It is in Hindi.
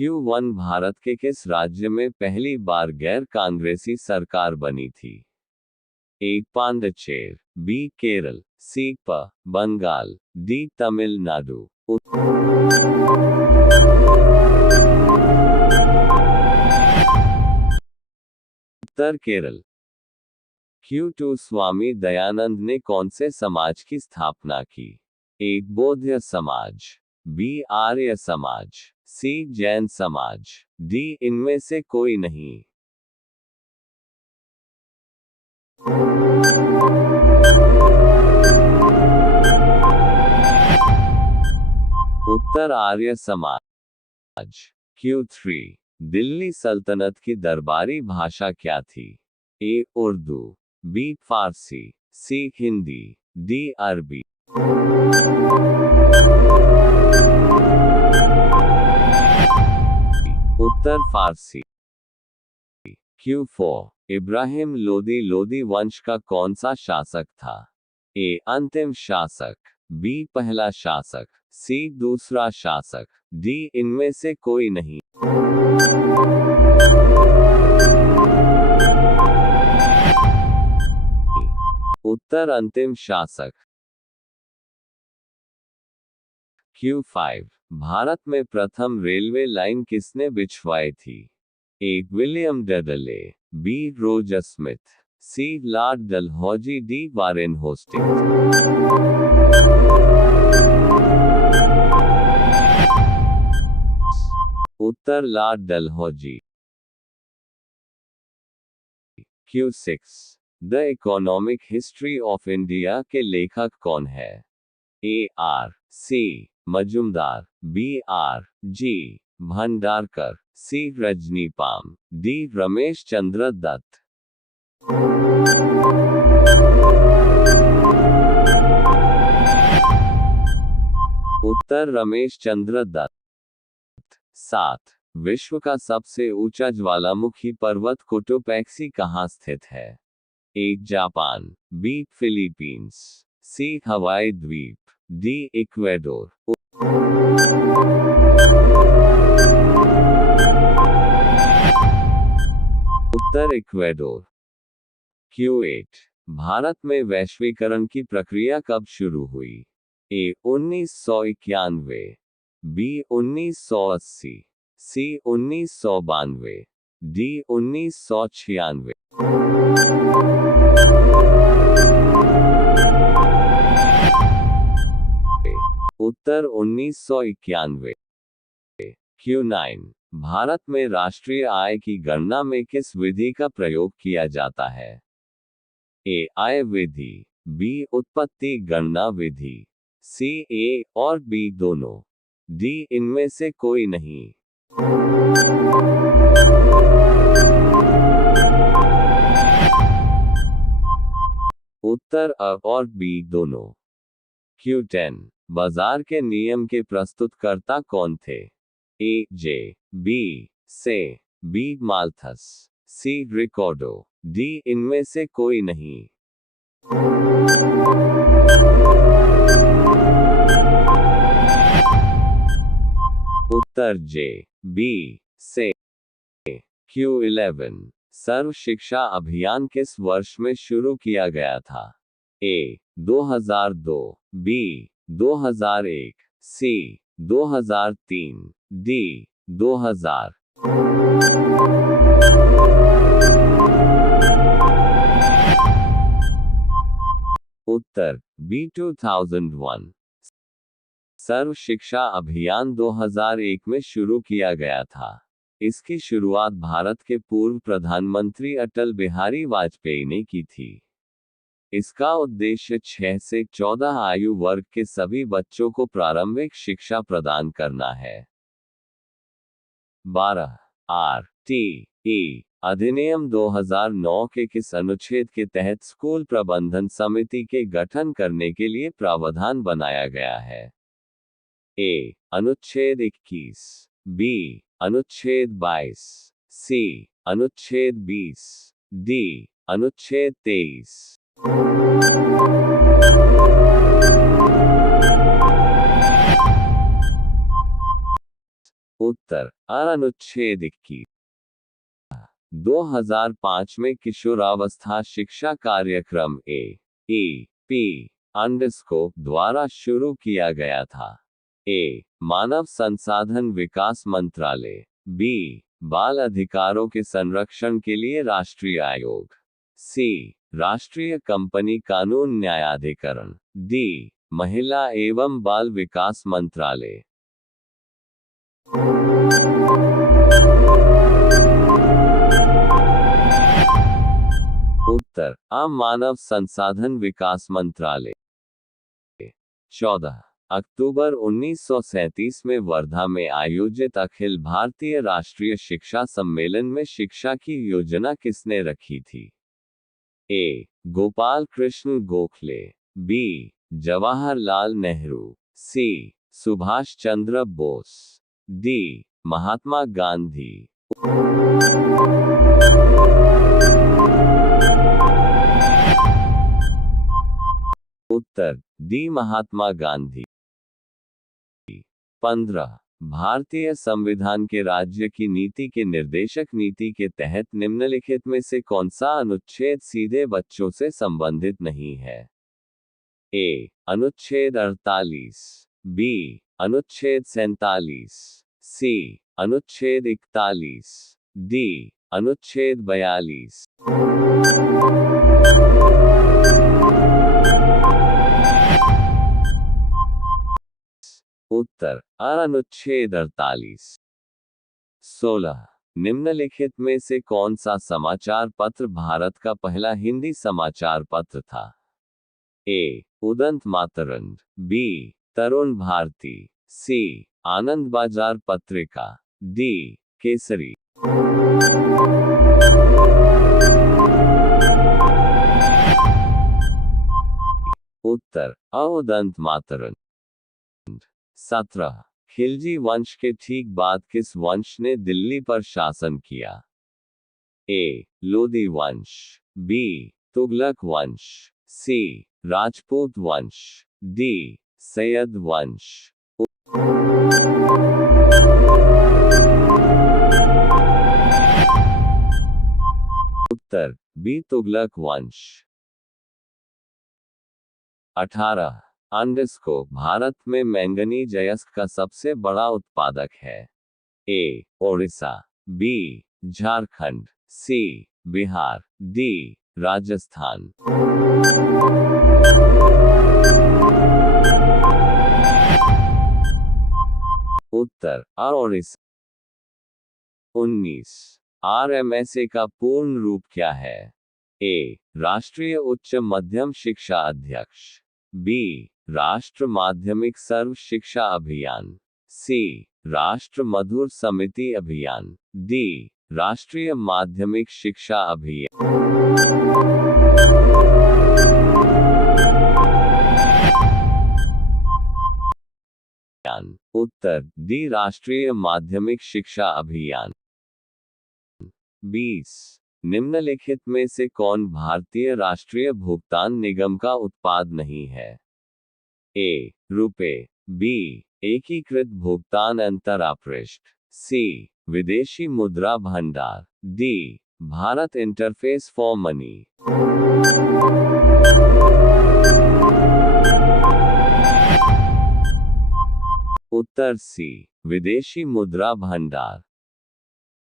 Q1 भारत के किस राज्य में पहली बार गैर कांग्रेसी सरकार बनी थी? ए. पांडिचेरी, बी. केरल, सी. बंगाल, डी. तमिलनाडु। उत्तर केरल। Q2 स्वामी दयानंद ने कौन से समाज की स्थापना की? ए. बौद्ध समाज, बी. आर्य समाज, सी. जैन समाज, डी. इनमें से कोई नहीं। उत्तर आर्य समाज। Q3 दिल्ली सल्तनत की दरबारी भाषा क्या थी? ए. उर्दू, बी. फारसी, सी. हिंदी, डी. अरबी। उत्तर फारसी। Q4 इब्राहिम लोदी लोदी वंश का कौन सा शासक था? ए. अंतिम शासक, बी. पहला शासक, सी. दूसरा शासक, डी. इनमें से कोई नहीं। उत्तर अंतिम शासक। Q5 भारत में प्रथम रेलवे लाइन किसने बिछवाई थी? A. William Dudley, B. Roger Smith, C. Lord Dalhousie, D. Warren Hastings. उत्तर Lord Dalhousie. Q6 the economic history of India के लेखक कौन है? A. R. C. Majumdar, B. R. G. Bhandarkar, C. रजनीपाम, डी. रमेश चंद्र दत्त। उत्तर रमेश चंद्र दत्त। 7 विश्व का सबसे ऊंचा ज्वालामुखी पर्वत कोटोपैक्सी कहाँ स्थित है? A. Japan, B. Philippines, C. Hawaii द्वीप, डी. इक्वेडोर। उत्तर इक्वेडोर। Q8 भारत में वैश्वीकरण की प्रक्रिया कब शुरू हुई? ए. 1991, बी. 1980, सी. 1992, डी. 1996। उत्तर 1991। Q9 भारत में राष्ट्रीय आय की गणना में किस विधि का प्रयोग किया जाता है? ए. आय विधि, बी. उत्पत्ति गणना विधि, सी. ए और बी दोनों, डी. इनमें से कोई नहीं। उत्तर अ और बी दोनों। Q10 बाजार के नियम के प्रस्तुतकर्ता कौन थे? A. J. B. Say, B. Malthus, C. Ricardo, D. इनमें से कोई नहीं। उत्तर जे. बी. से। Q11 सर्व शिक्षा अभियान किस वर्ष में शुरू किया गया था? ए. 2002, बी. 2001, सी. 2003, डी. 2000। उत्तर बी. 2001 सर्व शिक्षा अभियान 2001 में शुरू किया गया था। इसकी शुरुआत भारत के पूर्व प्रधानमंत्री अटल बिहारी वाजपेयी ने की थी। इसका उद्देश्य 6 से 14 आयु वर्ग के सभी बच्चों को प्रारंभिक शिक्षा प्रदान करना है। 12 आर. टी. ई. अधिनियम 2009 के किस अनुच्छेद के तहत स्कूल प्रबंधन समिति के गठन करने के लिए प्रावधान बनाया गया है? ए. अनुच्छेद 21, बी. अनुच्छेद 22, सी. अनुच्छेद 20, डी. अनुच्छेद 23। उत्तर अनुच्छेद 21। 2005 में किशोरावस्था शिक्षा कार्यक्रम AEP द्वारा शुरू किया गया था। A. मानव संसाधन विकास मंत्रालय। B. बाल अधिकारों के संरक्षण के लिए राष्ट्रीय आयोग। C. राष्ट्रीय कंपनी कानून न्यायाधिकरण। D. महिला एवं बाल विकास मंत्रालय। उत्तर मानव संसाधन विकास मंत्रालय। 14 अक्टूबर 1937 में वर्धा में आयोजित अखिल भारतीय राष्ट्रीय शिक्षा सम्मेलन में शिक्षा की योजना किसने रखी थी? A. Gopal Krishna Gokhale. B. Jawaharlal Nehru. C. Subhash Chandra Bose. D. Mahatma Gandhi. Uttar D. Mahatma Gandhi. 15 भारतीय संविधान के राज्य की नीति के निर्देशक नीति के तहत निम्नलिखित में से कौन सा अनुच्छेद सीधे बच्चों से संबंधित नहीं है? A. अनुच्छेद 48। B. अनुच्छेद 47। C. अनुच्छेद 41। D. अनुच्छेद 42। उत्तर अनुच्छेद 48। 16 निम्नलिखित में से कौन सा समाचार पत्र भारत का पहला हिंदी समाचार पत्र था? A. Udant मातरंड। B. Tarun Bharti. C. आनंद बाजार पत्रिका। D. केसरी। उत्तर उदंत मातरंड। 17 खिलजी वंश के ठीक बाद किस वंश ने दिल्ली पर शासन किया? A. लोदी वंश। B. तुगलक वंश। C. राजपूत वंश। D. सैयद वंश। उत्तर B. तुगलक वंश। 18 भारत में मैंगनीज अयस्क का सबसे बड़ा उत्पादक है? A. Odisha. B. Jharkhand. C. Bihar. D. Rajasthan. Uttar Odisha. 19 RMSA का पूर्ण रूप क्या है? A. राष्ट्रीय उच्च मध्यम शिक्षा अध्यक्ष। B. राष्ट्र माध्यमिक सर्व शिक्षा अभियान। C. राष्ट्र मधुर समिति अभियान। D. राष्ट्रीय माध्यमिक शिक्षा अभियान। उत्तर D. राष्ट्रीय माध्यमिक शिक्षा अभियान। 20 निम्नलिखित में से कौन भारतीय राष्ट्रीय भुगतान निगम का उत्पाद नहीं है? A. रुपए। B. एकीकृत भुगतान अंतरापृष्ठ। C. विदेशी मुद्रा भंडार। D. Bharat interface for money. Uttar C. विदेशी मुद्रा भंडार।